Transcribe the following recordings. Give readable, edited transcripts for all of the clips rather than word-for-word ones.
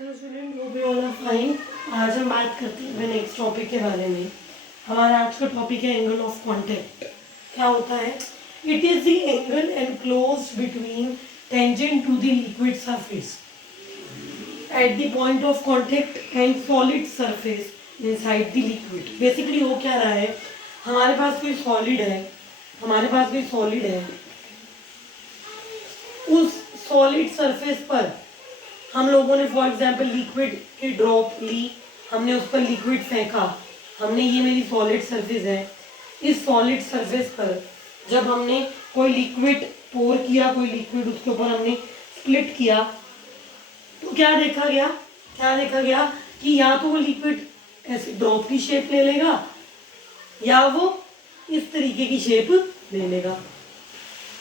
Hello student, वो भी all fine. आज हम बात करते हैं नेक्स्ट टॉपिक के बारे में। हमारा आज का टॉपिक है एंगल ऑफ कॉन्टैक्ट। क्या होता है? It is the angle enclosed between tangent to the liquid surface at the point of contact and solid surface inside the liquid. Basically हो क्या रहा है, हमारे पास कोई सॉलिड है, उस सॉलिड सरफेस पर हम लोगों ने फॉर एग्जाम्पल लिक्विड की ड्रॉप ली, हमने उस पर लिक्विड फेंका, हमने ये मेरी सॉलिड सरफेस है। इस सॉलिड सरफेस पर जब हमने कोई लिक्विड पोर किया, कोई लिक्विड उसके ऊपर हमने स्प्लिट किया, तो क्या देखा गया कि या तो वो लिक्विड ऐसे ड्रॉप की शेप ले लेगा या वो इस तरीके की शेप ले लेगा।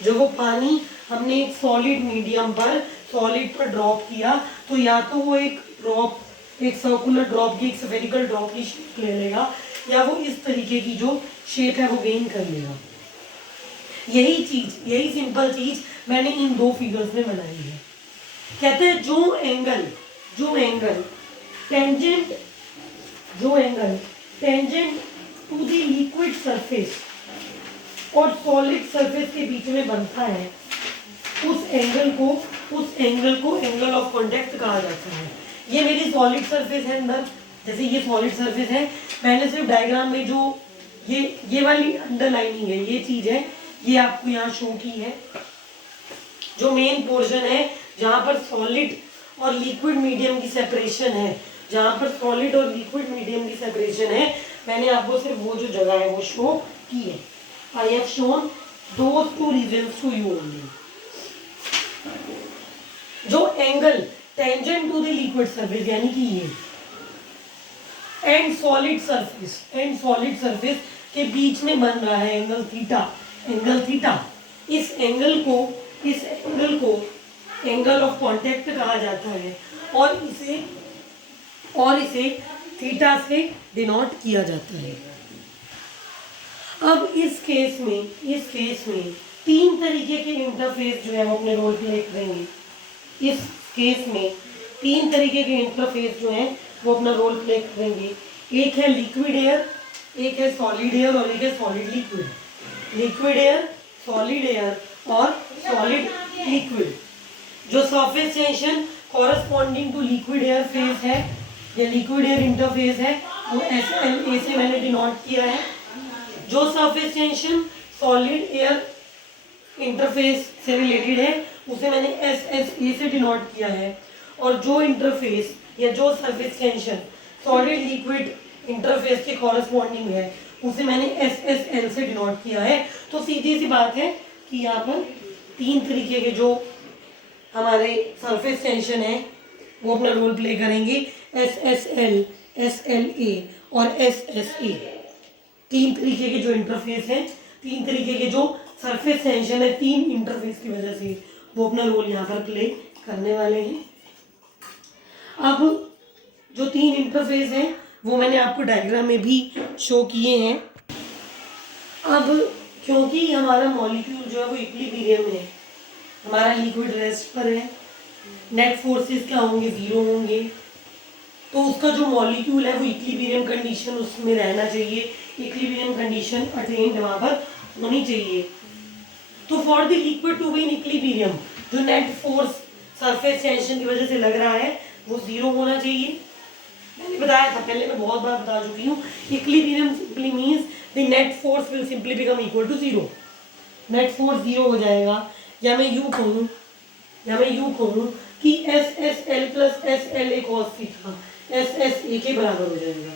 जो वो पानी हमने एक सॉलिड मीडियम पर सॉलिड पर ड्रॉप किया, तो या तो वो एक सर्कुलर ड्रॉप की, एक स्फेरिकल ड्रॉप की शेप ले लेगा, या वो इस तरीके की जो शेप है वो गेन कर लेगा। यही सिंपल चीज मैंने इन दो फिगर्स में बनाई है। कहते हैं जो angle tangent to the liquid surface और सॉलिड सरफेस के बीच में बनता है, उस एंगल को एंगल ऑफ कॉन्टैक्ट कहा जाता है। ये मेरी सॉलिड सरफेस है अंदर, जैसे ये सॉलिड सरफेस है, मैंने सिर्फ डायग्राम में जो ये वाली अंडरलाइनिंग है, ये चीज है, ये आपको यहाँ शो की है। जो मेन पोर्शन है जहाँ पर सॉलिड और लिक्विड मीडियम की सेपरेशन है, मैंने आपको सिर्फ वो जो जगह है वो शो की है। I have shown those two regions to you only. जो angle tangent to the liquid surface यानी कि ये एंड सॉलिड सरफेस के बीच में बन रहा है एंगल थीटा, इस एंगल को एंगल ऑफ कॉन्टैक्ट कहा जाता है और इसे थीटा से डिनोट किया जाता है। अब इस केस में तीन तरीके के इंटरफेस जो है वो अपने रोल प्ले करेंगे। इस केस में तीन तरीके के इंटरफेस जो हैं वो अपना रोल प्ले करेंगे। एक है लिक्विड एयर, एक है सॉलिड एयर और एक है solid liquid. Liquid air, solid air और सॉलिड लिक्विड। जो surface tension corresponding to liquid air phase है या लिक्विड एयर इंटरफेस है वो SLA से मैंने डिनोट किया है। जो surface tension solid air interface से रिलेटेड है उसे मैंने SSA से डिनोट किया है, और जो इंटरफेस या जो surface tension solid liquid interface के कॉरस्पॉन्डिंग है उसे मैंने SSL से डिनोट किया है। तो सीधी सी बात है कि यहाँ पर तीन तरीके के जो हमारे सरफेस टेंशन है वो अपना रोल प्ले करेंगे। SSL, SLA और SSA तीन तरीके के जो इंटरफेस हैं, तीन तरीके के जो सरफेस टेंशन है, तीन इंटरफेस की वजह से वो अपना रोल यहाँ पर प्ले करने वाले हैं। अब जो तीन इंटरफेस हैं वो मैंने आपको डायग्राम में भी शो किए हैं। अब क्योंकि हमारा मॉलिक्यूल जो है वो इक्विलिब्रियम है, हमारा लिक्विड रेस्ट पर है, नेट फोर्सेस क्या होंगे, 0 होंगे, तो उसका जो मॉलिक्यूल है वो इक्विलिब्रियम कंडीशन उसमें रहना चाहिए, इक्विलिब्रियम कंडीशन अटेन्ड वहाँ पर होनी चाहिए। तो for the liquid to be in equilibrium, जो नेट फोर्स सरफेस टेंशन की वजह से लग रहा है वो 0 होना चाहिए। मैंने बताया था पहले, मैं बहुत बार बता चुकी हूँ, equilibrium simply means the net force will simply become equal to 0। Net force 0 हो जाएगा, या मैं यूँ कहूँ कि SSL plus SLA cos theta SSA के बराबर हो जाएगा।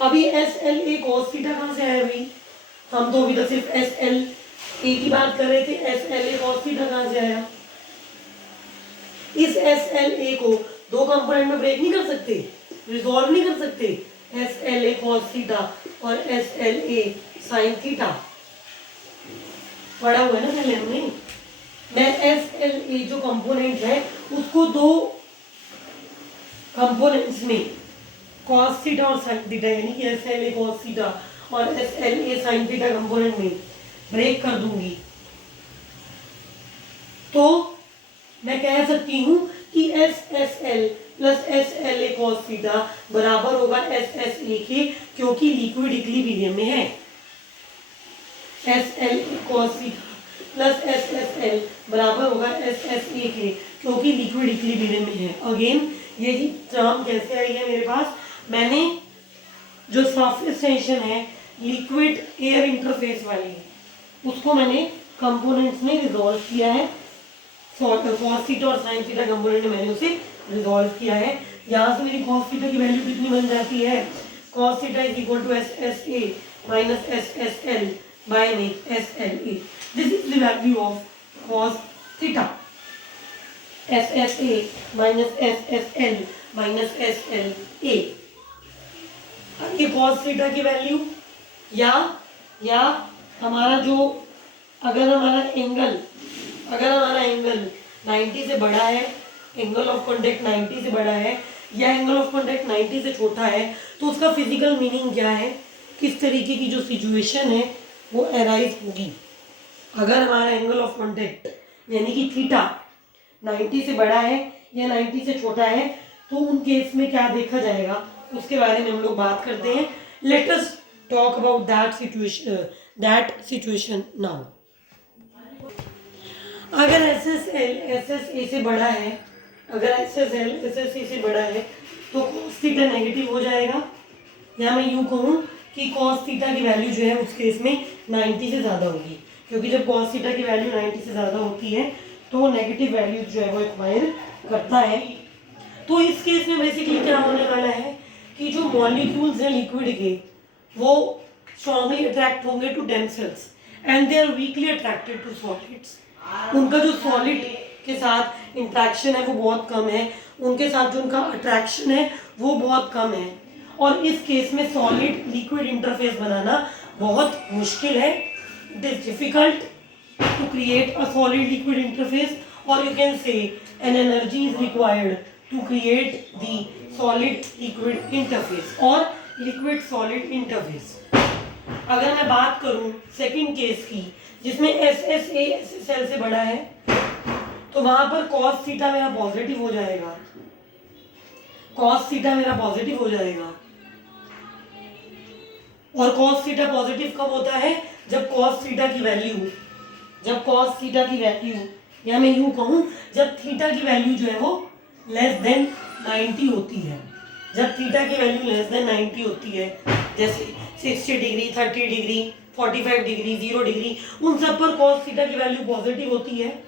अभी SLA cos थीटा कहाँ से आया भाई? हम तो अभी तक सिर्फ SLA की बात कर रहे थे, SLA cos थीटा कहाँ से आया? इस SLA को दो कंपोनेंट में ब्रेक नहीं कर सकते, रिजॉल्व नहीं कर सकते। SLA cos थीटा और SLA sin थीटा पढ़ा हुआ है ना पहले हमने। मैं SLA जो कंपोनेंट है उसको दो कंपोनेंट्स में cos थीटा और sin थीटा यानी कि SLA cos थीटा और SLA sin थीटा कंपोनेंट में ब्रेक कर दूंगी, तो मैं कह सकती हूँ कि SSL प्लस एस एल ए कॉस थीटा बराबर होगा एस एस ए के, क्योंकि लिक्विड इक्विलिब्रियम में है। एस एल ए cos theta plus S S L बराबर होगा एस एस ए के, क्योंकि लिक्विड इक्विलिब्रियम में है। अगेन ये टर्म कैसे आई है मेरे पास, मैंने जो सरफेस टेंशन है लिक्विड एयर इंटरफेस वाली, उसको मैंने कंपोनेंट्स में रिजॉल्व किया है। कॉस थीटा और साइन थीटा कंपोनेंट में मैंने उसे रिजॉल्व किया है। यहाँ से मेरी कॉस थीटा की वैल्यू कितनी बन जाती है, cos theta is equal to S S A minus S S L by में S L A. This is the value of cos theta, S S A minus S S L minus S L A. ये cos theta की value, या हमारा जो अगर हमारा angle 90 से बड़ा है, एंगल ऑफ कॉन्टैक्ट 90 से बड़ा है या एंगल ऑफ कॉन्टैक्ट 90 से छोटा है, तो उसका फिजिकल मीनिंग क्या है, किस तरीके की जो सिचुएशन है वो अराइज होगी। अगर हमारा एंगल ऑफ कॉन्टैक्ट यानी कि थीटा 90 से बड़ा है या 90 से छोटा है, तो उन केस में क्या देखा जाएगा उसके बारे में हम लोग बात करते हैं। Let us talk about that situation now. अगर S S L S S A से बड़ा है, अगर S S L S S A से बड़ा है तो कॉस थीटा नेगेटिव हो जाएगा, या मैं यूँ कहूँ कि कॉस थीटा की वैल्यू जो है उस केस में 90 से ज़्यादा होगी, क्योंकि जब कॉस थीटा की वैल्यू 90 से ज़्यादा होती है तो वो नेगेटिव वैल्यू जो है वो एक्वायर करता है। तो इस केस में बेसिकली क्या होने वाला है कि जो मॉलिक्यूल्स हैं लिक्विड के वो स्ट्रांगली अट्रैक्ट होंगे to themselves and they are weakly attracted to solids. उनका जो सॉलिड के साथ इंट्रैक्शन है वो बहुत कम है, उनके साथ जो उनका अट्रैक्शन है वो बहुत कम है, और इस केस में सॉलिड लिक्विड इंटरफेस बनाना बहुत मुश्किल है। It is difficult to create a solid liquid interface, और you can say an energy is required to create the solid liquid interface और लिक्विड सॉलिड इंटरफेस। अगर मैं बात करूं सेकंड केस की जिसमें S S A S S L से बड़ा है, तो वहां पर कॉस थीटा मेरा पॉजिटिव हो जाएगा, कॉस थीटा मेरा पॉजिटिव हो जाएगा। और कॉस थीटा पॉजिटिव कब होता है, जब कॉस थीटा की वैल्यू या मैं यूं कहूं जब थीटा की वैल्यू जो है वो लेस देन 90 होती है। जब थीटा की वैल्यू लेस देन 90 होती है, जैसे 60 डिग्री 30 डिग्री 45 डिग्री 0 डिग्री, उन सब पर कॉस थीटा की वैल्यू पॉजिटिव होती है।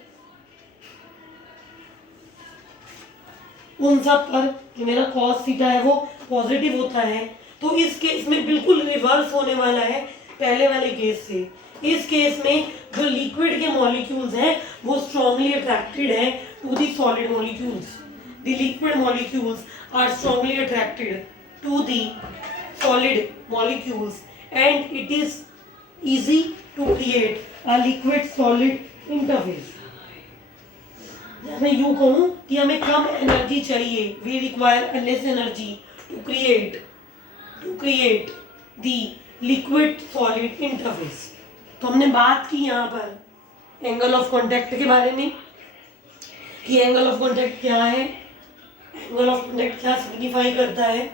उन सब पर जो मेरा कॉस थीटा है वो पॉजिटिव होता है। तो इस केस में बिल्कुल रिवर्स होने वाला है पहले वाले केस से। इस केस में जो लिक्विड के मॉलिक्यूल्स हैं वो स्ट्रांगली अट्रैक्टेड है to the solid molecules. The liquid molecules are strongly attracted to the solid molecules and it is easy to create a liquid solid interface। मैं यूं कहूं कि हमें कम एनर्जी चाहिए, we require a less energy to create the liquid solid interface। तो हमने बात की यहाँ पर एंगल ऑफ कॉन्टैक्ट के बारे में कि एंगल ऑफ कॉन्टैक्ट क्या है, एंगल ऑफ कॉन्टैक्ट क्या सिग्निफाई करता है,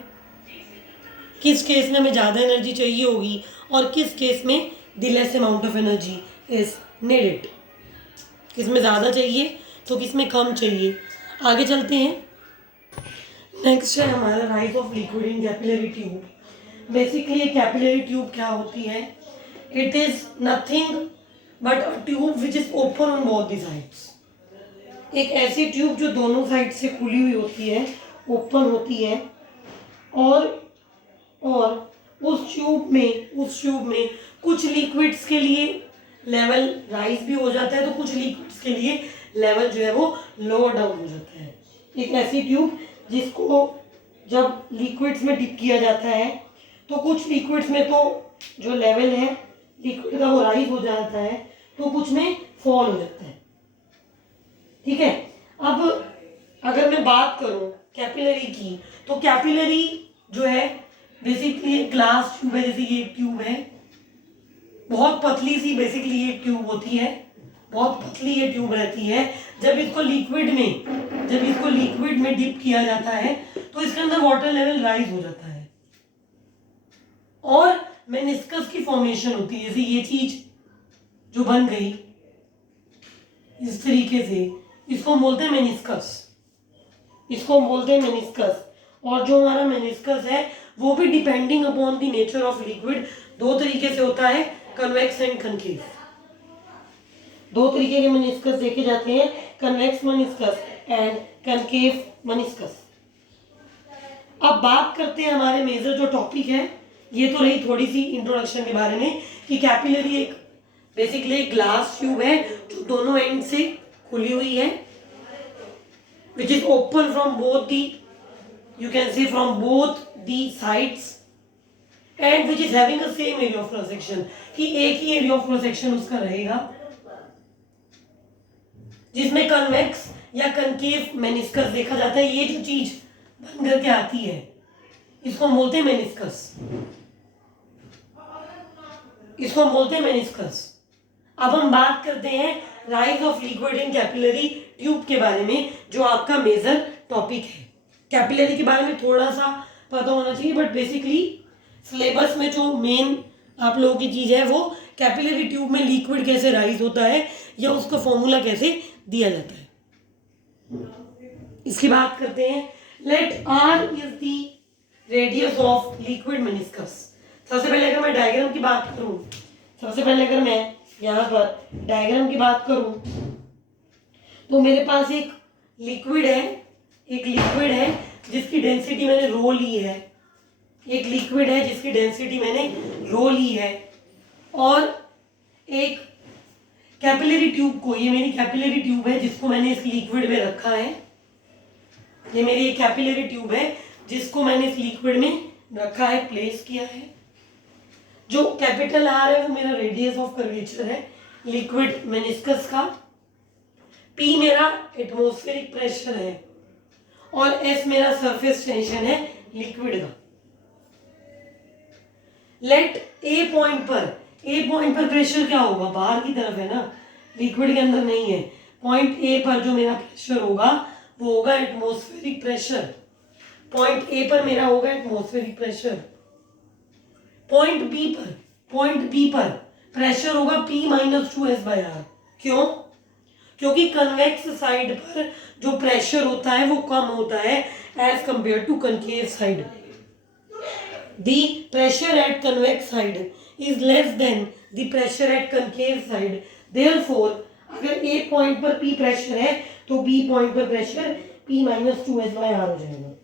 किस केस में हमें ज़्यादा एनर्जी चाहिए होगी और किस केस में the less amount of energy is needed। किस में ज़्यादा चाहिए तो किस में कम चाहिए। आगे चलते हैं। नेक्स्ट है हमारा rise of liquid in capillary tube. Basically capillary tube क्या होती है, it is nothing but a tube which is open on both the sides. एक ऐसी ट्यूब जो दोनों साइड से खुली हुई होती है, ओपन होती है, और उस ट्यूब में कुछ लिक्विड्स के लिए लेवल राइज भी हो जाता है, तो कुछ लिक्विड्स के लिए लेवल जो है वो लोअर डाउन हो जाता है। एक ऐसी ट्यूब जिसको जब लिक्विड्स में डिप किया जाता है तो कुछ लिक्विड्स में तो जो लेवल है लिक्विड का वो राइज हो जाता है, तो कुछ में फॉल हो जाता है। ठीक है, अब अगर मैं बात करूं कैपिलरी की, तो कैपिलरी जो है बेसिकली ग्लास ट्यूब है। जैसे ये ट्यूब है, बहुत पतली सी बेसिकली ये ट्यूब होती है, बहुत पतली ये ट्यूब रहती है। जब इसको लिक्विड में डिप किया जाता है तो इसके अंदर वाटर लेवल राइज हो जाता है और मेनिस्कस की फॉर्मेशन होती है। जैसे ये चीज जो बन गई इस तरीके से, इसको बोलते हैं मेनिस्कस, और जो हमारा मेनिस्कस है वो भी depending upon the nature of liquid दो तरीके से होता है, कन्वेक्स एंड कनकेव। दो तरीके के मेनिस्कस देखे जाते हैं, convex meniscus and concave meniscus. अब बात करते हैं हमारे मेजर जो टॉपिक है, ये तो रही थोड़ी सी इंट्रोडक्शन के बारे में कि कैपिलरी एक बेसिकली एक ग्लास ट्यूब है जो दोनों एंड से खुली हुई है, which is open from both the, you can say from both the sides, and which is having the same area of cross section, कि एक ही एरिया ऑफ क्रॉस सेक्शन उसका रहेगा, जिसमें कन्वेक्स या कनकेव मेनिस्कस देखा जाता है। ये जो चीज बन करके आती है इसको हम बोलते हैं मेनिस्कस। अब हम बात करते हैं rise of liquid in capillary tube के बारे में, जो आपका मेजर टॉपिक है। कैपिलरी के बारे में थोड़ा सा पता होना चाहिए, बट बेसिकली सिलेबस में जो मेन आप लोगों की चीज है वो कैपिलरी ट्यूब में लिक्विड कैसे राइज होता है या उसका फॉर्मूला कैसे दिया जाता है, इसकी बात करते हैं। Let R is the radius of liquid meniscus. सबसे पहले अगर मैं डायग्राम की बात करूं, तो मेरे पास एक लिक्विड है जिसकी डेंसिटी मैंने रो ली है, और एक कैपिलरी ट्यूब को, ये मेरी कैपिलरी ट्यूब है जिसको मैंने इस लिक्विड में रखा है। ये मेरी एक कैपिलरी ट्यूब है जिसको मैंने इस लिक्विड में रखा है, प्लेस किया है। जो कैपिटल आर है वो मेरा रेडियस ऑफ कर्वेचर है लिक्विड मेनिस्कस का, पी मेरा एटमॉस्फेरिक प्रेशर है और एस मेरा सरफेस टेंशन है लिक्विड का। लेट ए पॉइंट पर प्रेशर क्या होगा, बाहर की तरफ है ना, लिक्विड के अंदर नहीं है। पॉइंट ए पर जो मेरा प्रेशर होगा वो होगा एटमॉस्फेरिक प्रेशर। पॉइंट ए पर मेरा होगा एटमॉस्फेरिक प्रेशर। पॉइंट बी पर प्रेशर होगा P - 2S/R। क्यों? क्योंकि कन्वेक्स साइड पर जो प्रेशर होता है वो कम होता है as compare to concave side. The pressure at convex side is less than the pressure at concave side. Therefore अगर ए पॉइंट पर P प्रेशर है तो B पॉइंट पर प्रेशर P - 2S/R हो जाएगा।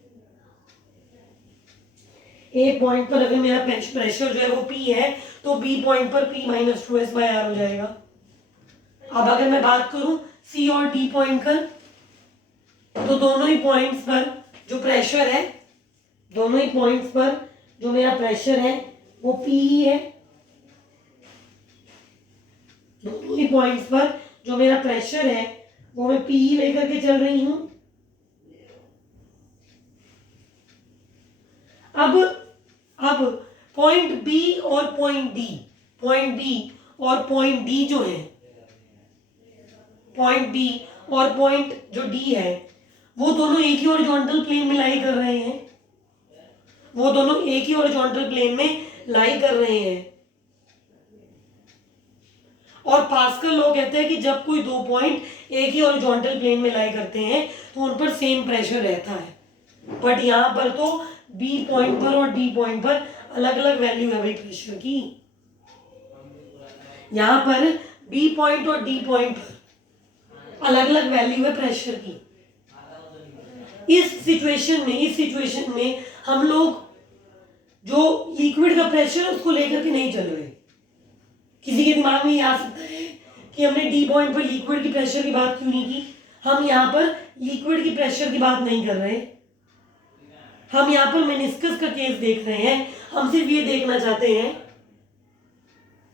ए पॉइंट पर अगर मेरा प्रेशर जो है वो P है तो B पॉइंट पर P - 2S/R हो जाएगा। अब अगर मैं बात करूं C और D पॉइंट पर, तो दोनों ही पॉइंट्स पर जो प्रेशर है, दोनों ही पॉइंट्स पर जो मेरा प्रेशर है वो P ही है। दोनों ही पॉइंट्स पर जो मेरा प्रेशर है वो मैं P ही लेकर के चल रही हूं। अब पॉइंट B और पॉइंट D जो है, पॉइंट B और पॉइंट जो D है वो दोनों एक ही हॉरिजॉन्टल प्लेन में लाई कर रहे हैं। और पास्कल लॉ कहते हैं कि जब कोई दो पॉइंट एक ही हॉरिजॉन्टल प्लेन में लाई करते हैं तो उन पर सेम प्रेशर रहता है। बट यहाँ पर तो B पॉइंट पर और D पॉइंट पर अलग अलग वैल्यू है भाई प्रेशर की। यहाँ पर B पॉइंट और D पॉइंट पर अलग अलग वैल्यू है प्रेशर की। इस सिचुएशन में हम लोग जो लिक्विड का प्रेशर है उसको लेकर के नहीं चल रहे। किसी के दिमाग में ये आ सकता है कि हमने D पॉइंट पर लिक्विड की प्रेशर की बात क्यों नहीं की। हम यहाँ पर लिक्विड की प्रेशर की बात नहीं कर रहे, हम यहाँ पर मेनिस्कस का केस देख रहे हैं। हम सिर्फ ये देखना चाहते हैं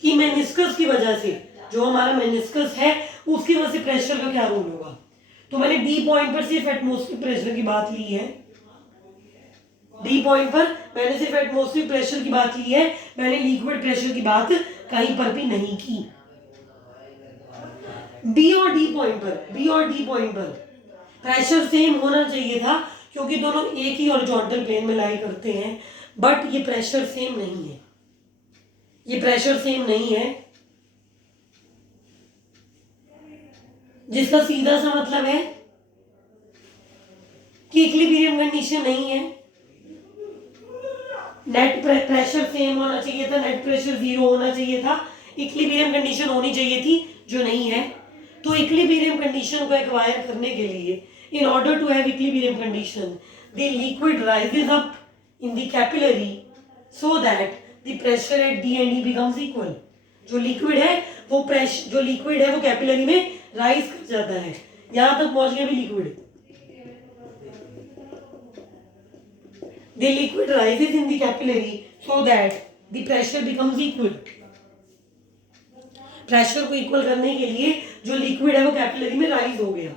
कि मेनिस्कस की वजह से, जो हमारा मेनिस्कस है उसकी वजह से प्रेशर का क्या रोल होगा। तो मैंने D पॉइंट पर सिर्फ एटमॉस्फेरिक प्रेशर की बात ली है, D पॉइंट पर मैंने सिर्फ एटमॉस्फेरिक प्रेशर की बात ली है, मैंने लिक्विड प्रेशर की बात कहीं पर भी नहीं की। बी और डी पॉइंट पर प्रेशर सेम होना चाहिए था, क्योंकि दोनों एक ही हॉरिजॉन्टल प्लेन में लाई करते हैं, बट ये प्रेशर सेम नहीं है, ये प्रेशर सेम नहीं है, जिसका सीधा सा मतलब है कि इक्विलिब्रियम कंडीशन नहीं है। नेट प्रेशर सेम होना चाहिए था, नेट प्रेशर 0 होना चाहिए था, इक्विलिब्रियम कंडीशन होनी चाहिए थी, जो नहीं है। तो इक्विलिब्रियम कंडीशन को एक्वायर करने के लिए, in order to have equilibrium condition, the liquid rises up in the capillary so that the pressure at D and E becomes equal. जो लिक्विड है वो कैपिलरी में राइज कर जाता है। यहां तक पहुंच गया भी liquid. The liquid rises in the capillary so that the pressure becomes equal. Pressure को इक्वल करने के लिए जो लिक्विड है वो कैपिलरी में राइज हो गया।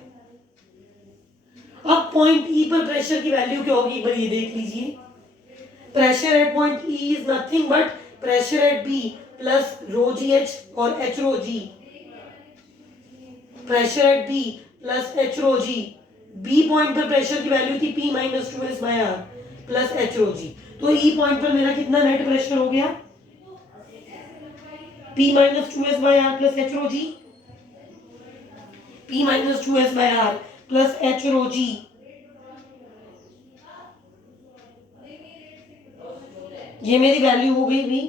अब पॉइंट ई पर प्रेशर की वैल्यू क्या होगी, एक बार ये देख लीजिए। Pressure at point E is nothing but pressure at B plus rho g h और h rho g. Pressure at B plus h rho g. B point पर प्रेशर की वैल्यू थी P minus 2S by R plus h rho g. तो E point पर मेरा कितना net pressure हो गया, P minus 2S by R plus h rho g, P minus 2S by R plus h rho g. ये मेरी value हो गई भी।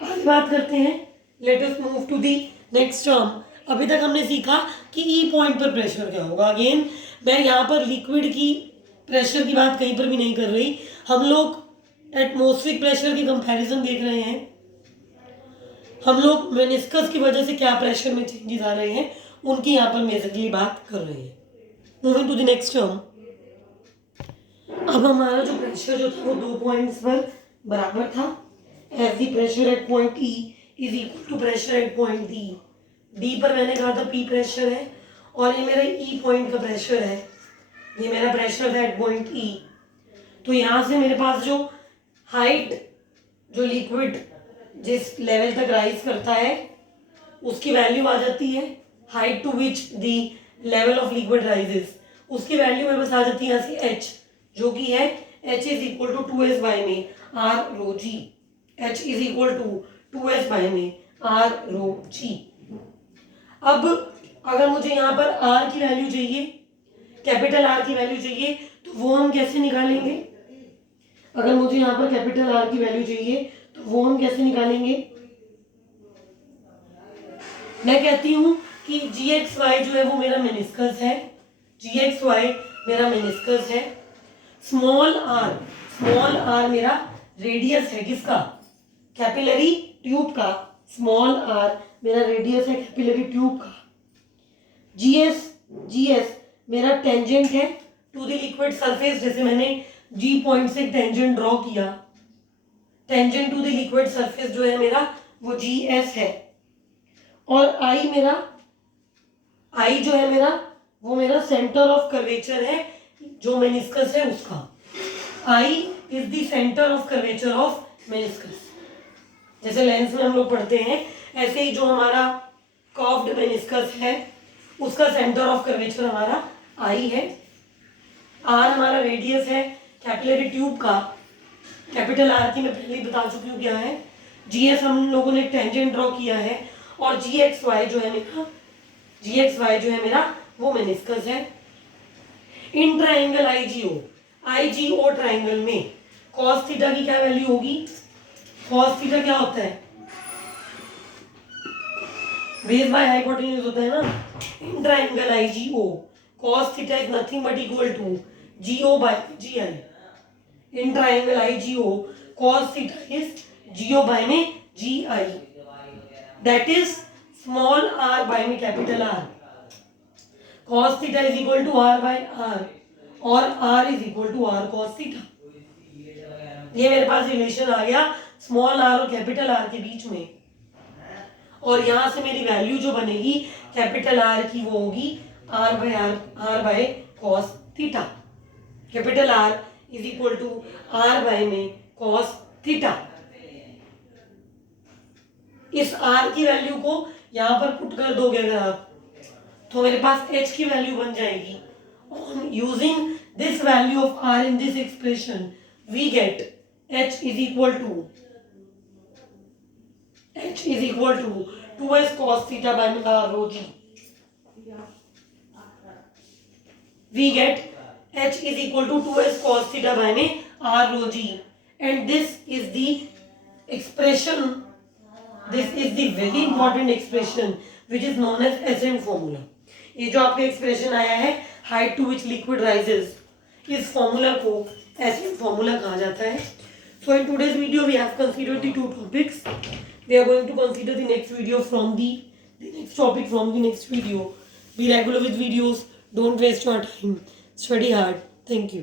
आगे बात करते हैं, let us move to the next term. अभी तक हमने सीखा कि ई पॉइंट पर प्रेशर क्या होगा। अगेन मैं यहाँ पर लिक्विड की प्रेशर की बात कहीं पर भी नहीं कर रही, हम लोग एटमॉस्फेरिक प्रेशर की कंपैरिजन देख रहे हैं। हम लोग मेनिस्कस की वजह से क्या प्रेशर में चेंजेस आ रहे हैं उनकी यहाँ पर बेसिकली बात कर रहे हैं। Moving to the next term. अब हमारा जो प्रेशर जो था वो 2 पॉइंट्स पर बराबर था। As the pressure at point E is equal to pressure at point D. D पर मैंने कहा था पी प्रेशर है और ये मेरा ई पॉइंट का प्रेशर है, ये मेरा प्रेशर था एट पॉइंट ई। तो यहाँ से मेरे पास जो हाइट, जो लिक्विड जिस लेवल तक राइज करता है उसकी वैल्यू आ जाती है, height to which the level of liquid rises, उसकी वैल्यू मेरे पास आ जाती है यहाँ से एच, जो कि है h is equal to 2S by में R rho g. H is equal to 2S by में आर रो जी। अब अगर मुझे यहाँ पर आर की वैल्यू चाहिए, कैपिटल आर की वैल्यू चाहिए, तो वो हम कैसे निकालेंगे। अगर मुझे यहाँ पर कैपिटल आर की वैल्यू चाहिए तो वो हम कैसे निकालेंगे। मैं कहती हूँ कि GXY जो है वो मेरा मेनिस्कस है, GXY मेरा मेनिस्कस है। स्मॉल आर मेरा रेडियस है, किसका, कैपिलरी ट्यूब का। स्मॉल आर मेरा रेडियस है कैपिलरी ट्यूब का। GS मेरा टेंजेंट है टू द लिक्विड सरफेस, जैसे मैंने G पॉइंट से टेंजेंट ड्रॉ किया। Tangent to the liquid surface जो है मेरा वो GS है। और I जो है मेरा वो मेरा सेंटर ऑफ कर्वेचर है, जो मेनिस्कस है उसका। I is the centre of curvature of meniscus. जैसे लेंस में हम लोग पढ़ते हैं, ऐसे ही जो हमारा कर्व्ड मेनिस्कस है उसका सेंटर ऑफ कर्वेचर हमारा आई है। आर हमारा रेडियस है कैपिलरी ट्यूब का। कैपिटल आर की मैं पहले ही बता चुकी हूँ क्या है। जीएस हम लोगों ने टेंजेंट ड्रॉ किया है और जीएक्सवाई जो है मेरा वो मेनिस्कस है। इन ट्राइंगल आईजीओ ट्राइंगल में कॉस थीटा की क्या वैल्यू होगी। कॉस थीटा क्या होता है, बेस बाय हाइपोटेन्यूज होता है ना। In triangle IGO cos theta is nothing but equal to GO by G I. In triangle IGO cos theta is GO by में G I, that is small R by में capital R. cos theta is equal to R by R और R is equal to R cos theta. ये मेरे पास relation आ गया small R और capital R के बीच में। और यहां से मेरी वैल्यू जो बनेगी कैपिटल आर की वो होगी R by cos theta. Capital R is equal to R by में कॉस थीटा। इस आर की वैल्यू को यहाँ पर पुट कर दोगे अगर आप तो मेरे पास h की वैल्यू बन जाएगी. On using this value of r in this expression, we get h is equal to 2s cos theta by r rho g. We get h is equal to 2s cos theta by r rho g, and this is the expression. This is the very important expression which is known as Ascent formula. ये जो आपका expression आया है height to which liquid rises, इस formula को ascent formula कहा जाता है. So in today's video we have considered the two topics. We are going to consider the next video from the next topic from the next video. Be regular with videos. Don't waste your time. Study hard. Thank you.